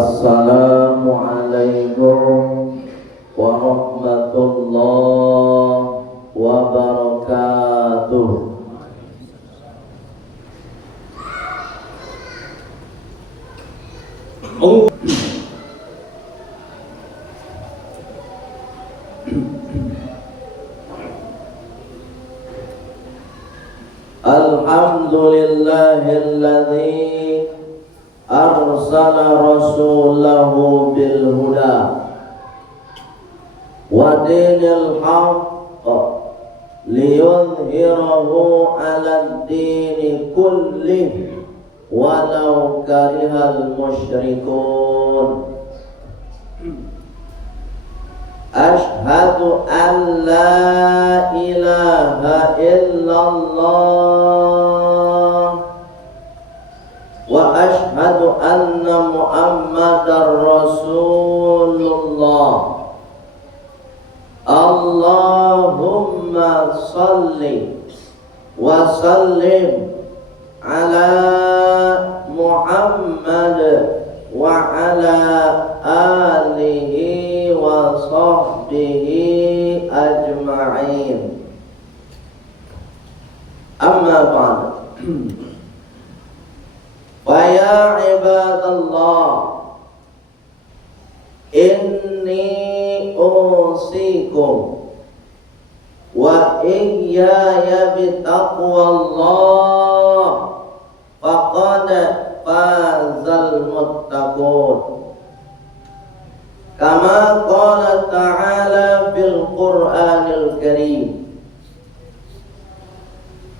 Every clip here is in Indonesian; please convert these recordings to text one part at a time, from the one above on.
Assalamualaikum warahmatullahi wabarakatuh. Alhamdulillahilladzi arsala rasulahu bil huda wa dinil haqq liyudhhirahu 'alad dini kullih walau karihal musyrikun. Ashhadu an la ilaha illallah wa ashhadu anna Muhammadar Rasulullah. Allahumma salli wa sallim ala Muhammad wa ala alihi wa sahbihi ajma'in. Amma ba'd. Fa ya ibadallah, inni usikum wa iyaya bitaqwallah faqad fazal muttaqun. Kama qala ta'ala fil Qur'anil Karim.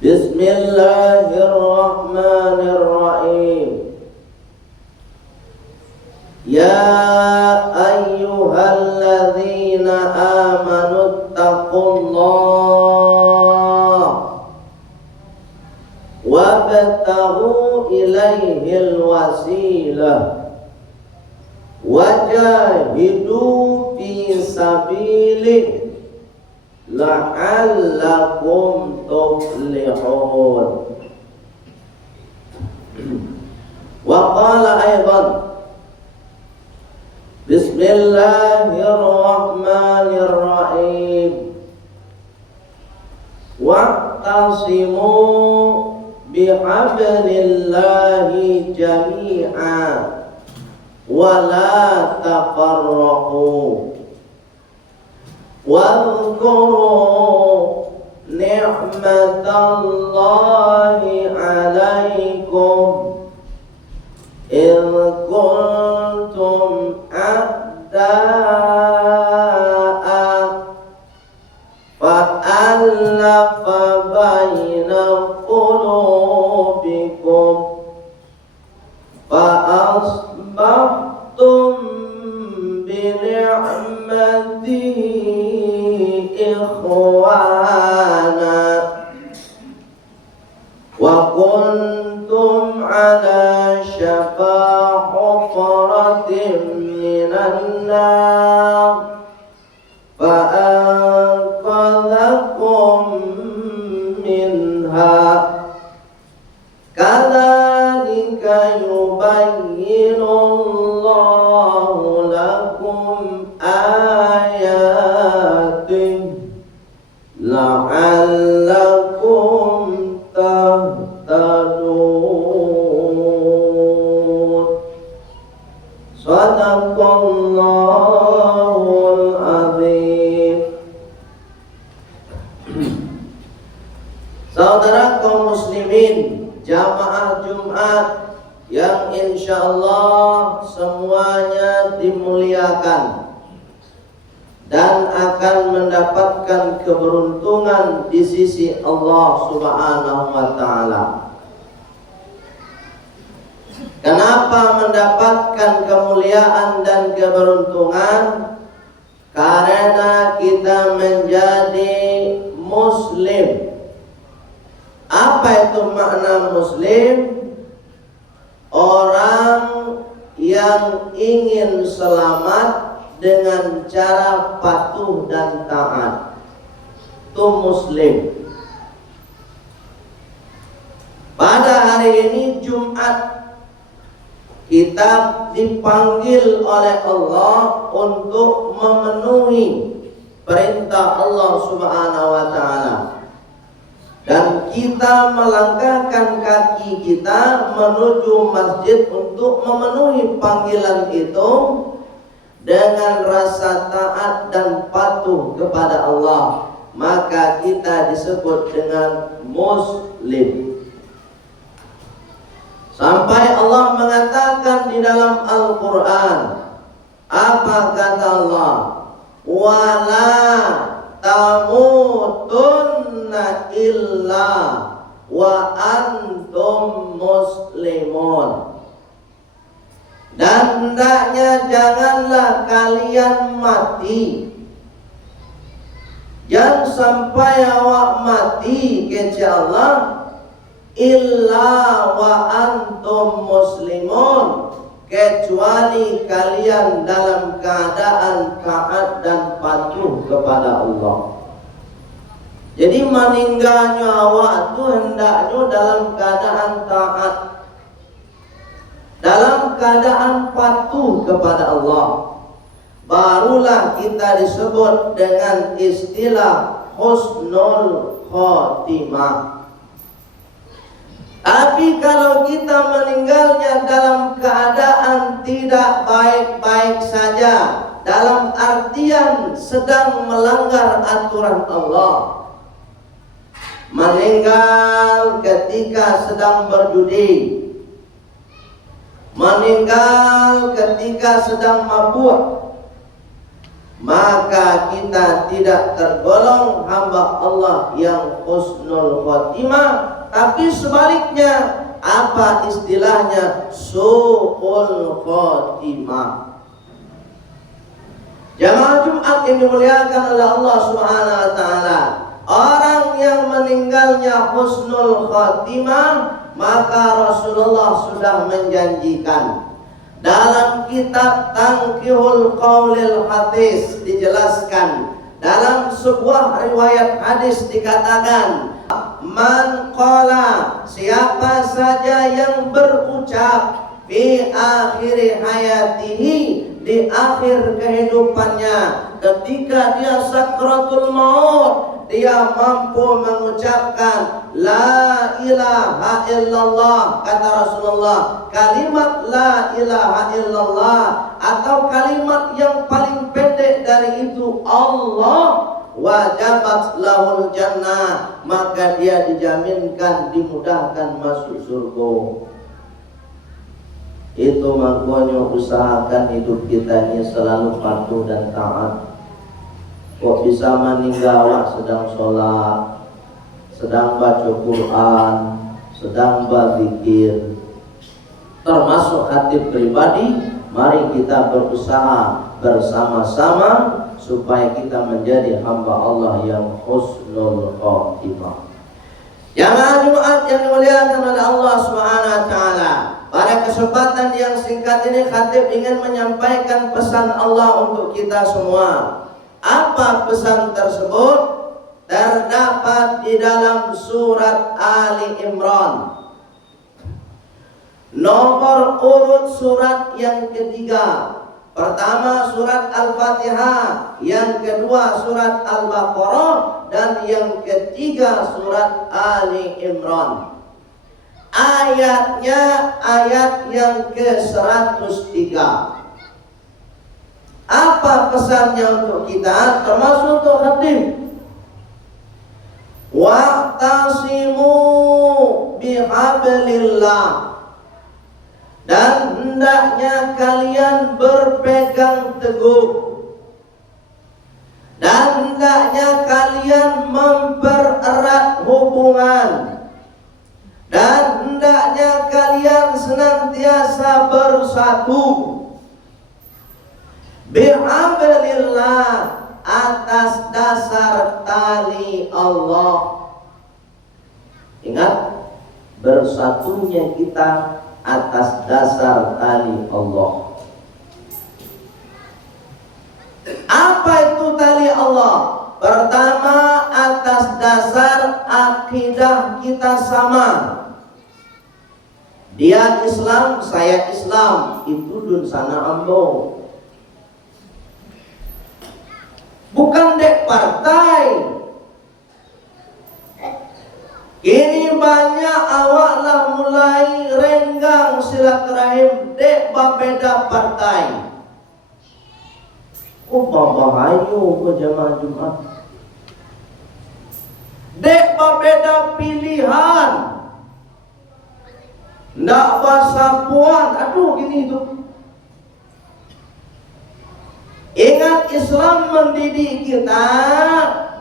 Bismillahirrahmanirrahim. Ya ayyuhalladzina amanu taqullaha wabtaghu ilaihil wasilah wajahidu fi sabilihi la'allakum tuflihun. Wa qala aidan Bismillahirrahmanirrahim. Wa'tasimu bihablillahi jami'an wa la tafarraqu wadhkuru ni'matallahi 'alaikum idh kuntum a'da'a fa'alafa baina qulubikum fa'asbahtum bini'matihi ikhwana wa kuntum ala syafa hufratin minan nar fa'anqadhakum minha kadzalika yubayyinullahu lakum ayatihi la'allakum tahtadun. Sadaqallahul azim. Saudara kaum muslimin, jamaah Jumat yang insyaallah semuanya dimuliakan dan akan mendapatkan keberuntungan di sisi Allah Subhanahu wa taala. Kenapa mendapatkan kemuliaan dan keberuntungan? Karena kita menjadi muslim. Apa itu makna muslim? Orang yang ingin selamat dengan cara patuh dan taat. Itu muslim. Pada hari ini Jumat kita dipanggil oleh Allah untuk memenuhi perintah Allah Subhanahu wa taala. Dan kita melangkahkan kaki kita menuju masjid untuk memenuhi panggilan itu dengan rasa taat dan patuh kepada Allah, maka kita disebut dengan muslim. Sampai Allah mengatakan di dalam Al-Quran, apa kata Allah? Wala tamutunna illa wa antum muslimun. Dan hendaknya janganlah kalian mati, jangan sampai awak mati kecuali Allah, illa wa antum muslimun, kecuali kalian dalam keadaan taat dan patuh kepada Allah. Jadi meninggalnya awak itu hendaknya dalam keadaan taat, dalam keadaan patuh kepada Allah. Barulah kita disebut dengan istilah husnul khotimah. Tapi kalau kita meninggalnya dalam keadaan tidak baik-baik saja, dalam artian sedang melanggar aturan Allah, meninggal ketika sedang berjudi, meninggal ketika sedang mabuk, maka kita tidak tergolong hamba Allah yang husnul khotimah. Tapi sebaliknya, apa istilahnya? Su'ul khotimah. Jamaah Jumat yang dimuliakan oleh Allah Subhanahu wa taala, orang yang meninggalnya husnul khotimah, maka Rasulullah sudah menjanjikan dalam kitab Tanqihul Qaulil Hadis, dijelaskan dalam sebuah riwayat hadis dikatakan, man qala, siapa saja yang berucap fi akhir hayatihi, di akhir kehidupannya, ketika dia sakratul maut, dia mampu mengucapkan la ilaha illallah, kata Rasulullah, kalimat la ilaha illallah, atau kalimat yang paling pendek dari itu Allah, wajabat lahul jannah, maka dia dijaminkan, dimudahkan masuk surga. Itu makanya usahakan hidup kita ini selalu patuh dan taat. Kok bisa meninggal sedang sholat, sedang baca Quran, sedang berzikir, termasuk hati pribadi. Mari kita berusaha bersama-sama supaya kita menjadi hamba Allah yang husnul khotimah. Jamaah Jumat yang dimuliakan oleh Allah Subhanahu wa taala, pada kesempatan yang singkat ini khatib ingin menyampaikan pesan Allah untuk kita semua. Apa pesan tersebut? Terdapat di dalam surat Ali Imran, nomor urut surat yang ketiga. Pertama surat Al-Fatihah, yang kedua surat Al-Baqarah, dan yang ketiga surat Ali Imran. Ayatnya ayat yang ke-103. Apa pesannya untuk kita, termasuk untuk khatib? Wa'tasimu bihablillah, dan hendaknya kalian berpegang teguh, dan hendaknya kalian mempererat hubungan, dan hendaknya kalian senantiasa bersatu bihablillah, atas dasar tali Allah. Ingat, bersatunya kita atas dasar tali Allah. Apa itu tali Allah? Pertama, atas dasar akidah kita sama. Dia Islam, saya Islam, itu dun sana ambo. Bukan dek partai. Ini banyak awak lah mulai renggang silaturahim dek babeda partai. Oh bahayu ke jamaah Jumat. Dek babeda pilihan. Ndak bahasa puan. Aduh gini tuh. Ingat, Islam mendidik kita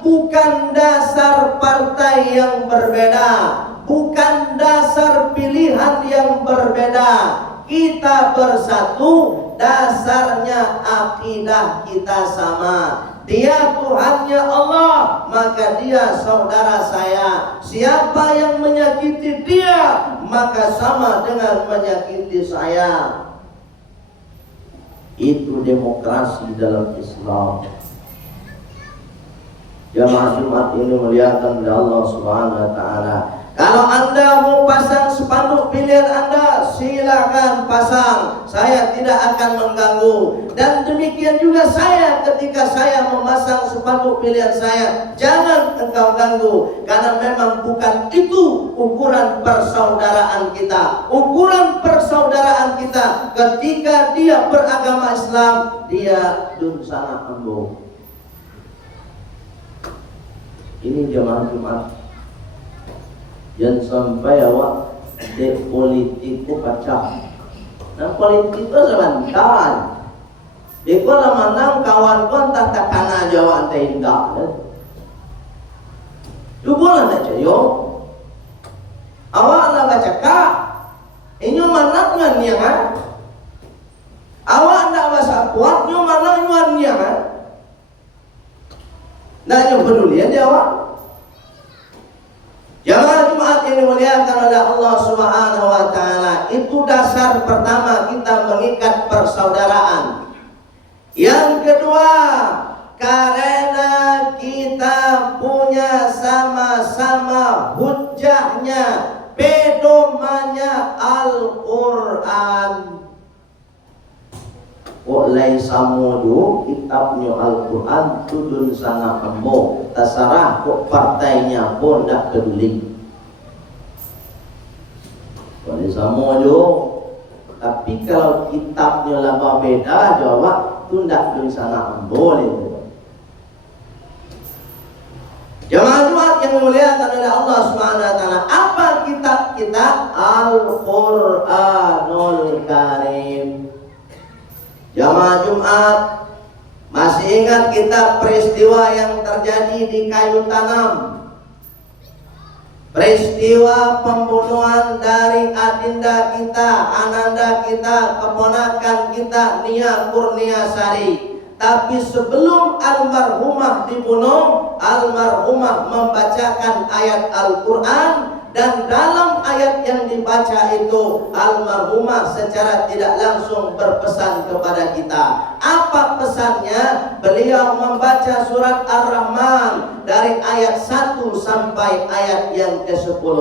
bukan dasar partai yang berbeda, bukan dasar pilihan yang berbeda. Kita bersatu, dasarnya akidah kita sama. Dia Tuhannya Allah, maka dia saudara saya. Siapa yang menyakiti dia, maka sama dengan menyakiti saya. Itu demokrasi dalam Islam. Jamaah Jumat ini muliakan oleh Allah Subhanahu wa taala. Kalau Anda mau pasang spanduk pilihan Anda, silakan pasang. Saya tidak akan mengganggu. Dan demikian juga saya ketika saya memasang spanduk pilihan saya, jangan engkau ganggu. Karena memang bukan itu ukuran persaudaraan kita. Ukuran persaudaraan kita ketika dia beragama Islam, dia dun sana ambo. Ini jamaah Jumat. Jangan sampai awak de politik ku pacah. Nah politik itu sebentar. Iko lah menang kawan ku entah takana Jawa ante indah. Dugolan aja yo. Awak lah baca kak. Inyo manang ngan yang kan? Awak ndak bahasa kuat nyo manang ngan yang kan? Ndak nyo peduli dia awak. Jamaah Jumat yang dimuliakan oleh Allah Subhanahu wa taala, itu dasar pertama kita mengikat persaudaraan. Yang kedua, karena kita punya sama-sama hujahnya, pedomannya Al-Qur'an. Kok lai samodo kitabnya Al-Quran tudun sana ambo. Terserah kok partainya pun tak peduli. Kok lai samodo. Tapi kalau kitabnya lama beda, jawab tu tak tudun sana ambo. Jamaah Jumat yang dimuliakan oleh Allah Subhanahu wa taala, apa kitab kita? Al-Qur'anul Karim. Jamaah Jumat, masih ingat kita peristiwa yang terjadi di Kayu Tanam? Peristiwa pembunuhan dari adinda kita, ananda kita, keponakan kita, Nia Kurniasari. Tapi sebelum almarhumah dibunuh, almarhumah membacakan ayat Al-Quran. Dan dalam ayat yang dibaca itu, almarhumah secara tidak langsung berpesan kepada kita. Apa pesannya? Beliau membaca surat Ar-Rahman dari ayat 1 sampai ayat yang ke-10.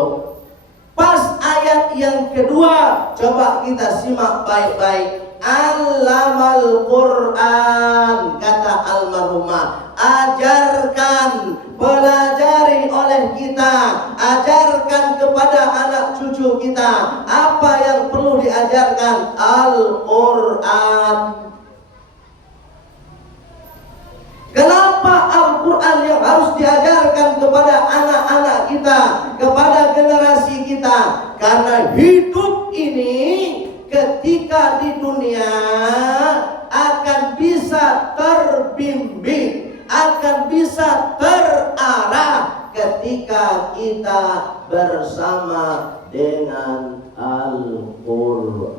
Pas ayat yang kedua, coba kita simak baik-baik. Allamal Quran, kata almarhumah, ajarkan, pelajari oleh kita, ajarkan kepada anak cucu kita apa yang perlu diajarkan, Al-Quran. Kenapa Al-Quran yang harus diajarkan kepada anak-anak kita, kepada generasi kita? Karena hidup ini ketika di dunia akan bisa terbimbing, akan bisa terarah ketika kita bersama dengan Al-Quran.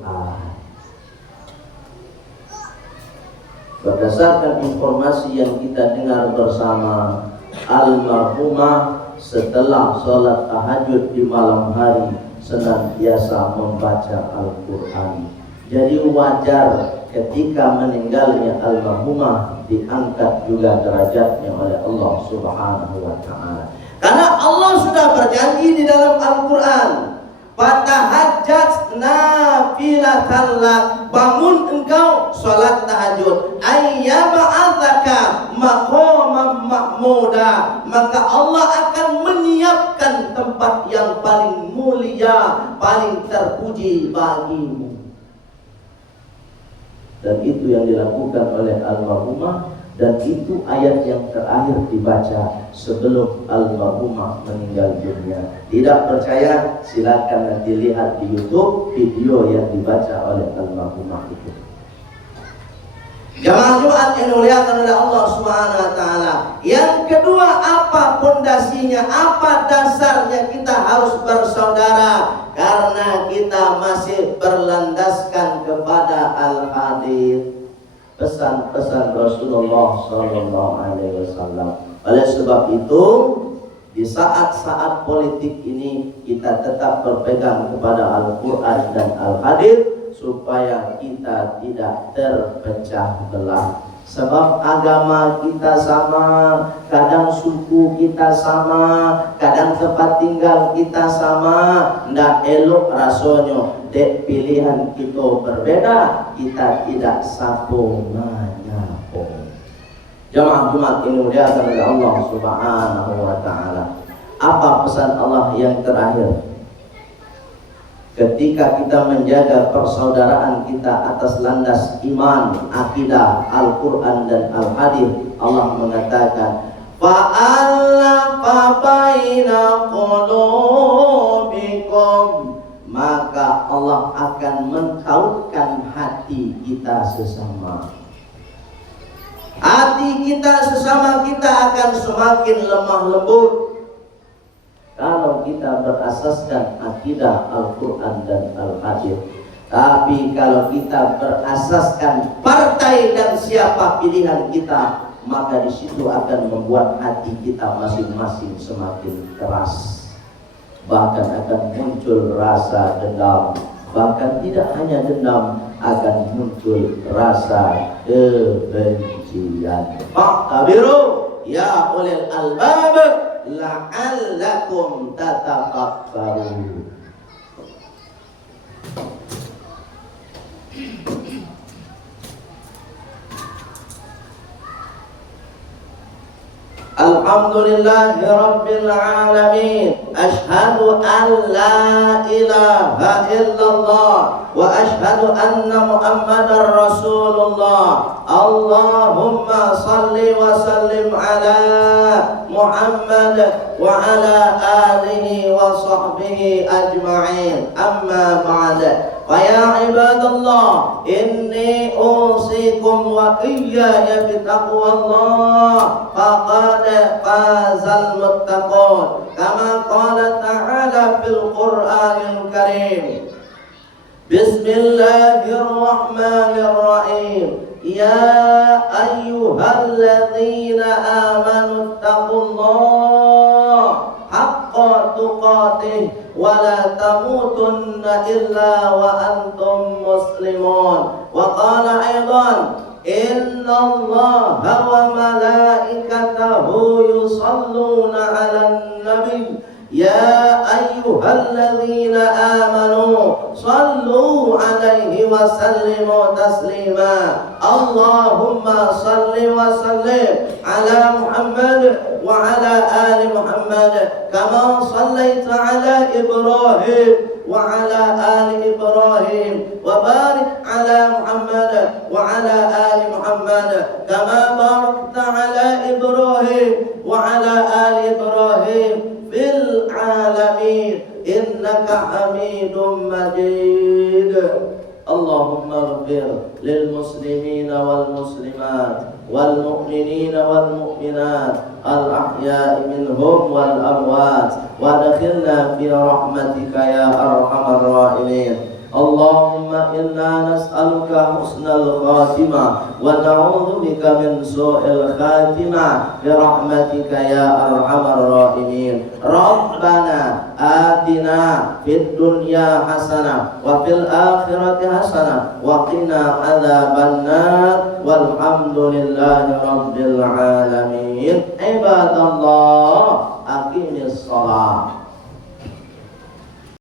Berdasarkan informasi yang kita dengar bersama, almarhumah setelah sholat tahajud di malam hari senantiasa membaca Al-Quran. Jadi wajar ketika meninggalnya almarhumah diangkat juga derajatnya oleh Allah Subhanahu wa taala. Karena Allah sudah berjanji di dalam Al-Quran, Fatahajjat nafilatan lak, bangun engkau salat tahajud. Ayyaba'atsaka maqaman mahmuda, maka Allah akan menyiapkan tempat yang paling mulia, paling terpuji bagimu. Dan itu yang dilakukan oleh almarhumah, dan itu ayat yang terakhir dibaca sebelum almarhumah meninggal dunia. Tidak percaya, silakan nanti lihat di YouTube video yang dibaca oleh almarhumah itu. Jamaah Jumat yang dimuliakan oleh Allah Subhanahu wa taala. Yang kedua, apa pondasinya? Apa dasarnya kita harus bersaudara? Karena kita masih berlandaskan kepada al-hadits, pesan-pesan Rasulullah sallallahu alaihi wasallam. Oleh sebab itu, di saat-saat politik ini kita tetap berpegang kepada Al-Qur'an dan Al-Hadits supaya kita tidak terpecah belah. Sebab agama kita sama, kadang suku kita sama, kadang tempat tinggal kita sama, ndak elok rasanya. Dek pilihan kita berbeda, kita tidak sapu menyapu. Jamaah Jumat ini muliakan oleh Allah Subhanahu wa taala. Apa pesan Allah yang terakhir? Ketika kita menjaga persaudaraan kita atas landas iman, akidah, Al-Quran dan Al-Hadits, Allah mengatakan, fa'alafa baina qulubikum, maka Allah akan mengkautkan hati kita sesama. Hati kita sesama kita akan semakin lemah lembut kalau kita berasaskan akidah Al-Quran dan Al-Hadits. Tapi kalau kita berasaskan partai dan siapa pilihan kita, maka di situ akan membuat hati kita masing-masing semakin keras. Bahkan akan muncul rasa dendam. Bahkan tidak hanya dendam, akan muncul rasa kebencian. Fa'tabiru ya ulil albab la'allakum tatafakkarun. Alhamdulillahi Rabbil Alamin. Ashhadu an la ilaha illallah wa ashhadu anna Muhammadar Rasulullah. Allahumma salli wa sallim ala Muhammad wa ala alihi wa sahbihi ajma'in. Amma ba'd. Faya ibadallah, inni usikum wa iyaya bitaqwallah, faqad fazal muttaqun, kama qala ta'ala fil Qur'anil Karim. Bismillahirrahmanirrahim. Ya ayyuhalladzina amanu taqullaha haqqa tuqatih wa la tamutunna illa wa antum muslimun. Wa qala aidan, inna allaha wa malaikatahu yusalluna 'alan nabiy ya ayyuhalladzina amanu sallu 'alaihi wa sallimu taslima. Allahumma salli wa sallim ala Muhammad wa ala ali Muhammad kama sallaita ala Ibrahim wa ala ali Ibrahim wa barik ala Muhammad wa ala ali Muhammad kama barakta ala Ibrahim wa ala ali Ibrahim fil alamin innaka Hamidum Majid. Allahumma ighfir lil muslimina wal muslimat wal mu'minina wal mu'minat al ahya'i minhum wal amwat wa adkhilna fi rahmatika ya arhamar rahimin. Allahumma inna nas'aluka husnal khatimah wa na'udzu bika min su'il khatimah bi rahmatika ya arhamar rahimin. Rabbana atina fid dunya hasanah wa fil akhirati hasanah wa qina adzabannar walhamdulillahi rabbil alamin. Ibadallah, aqimis shalah.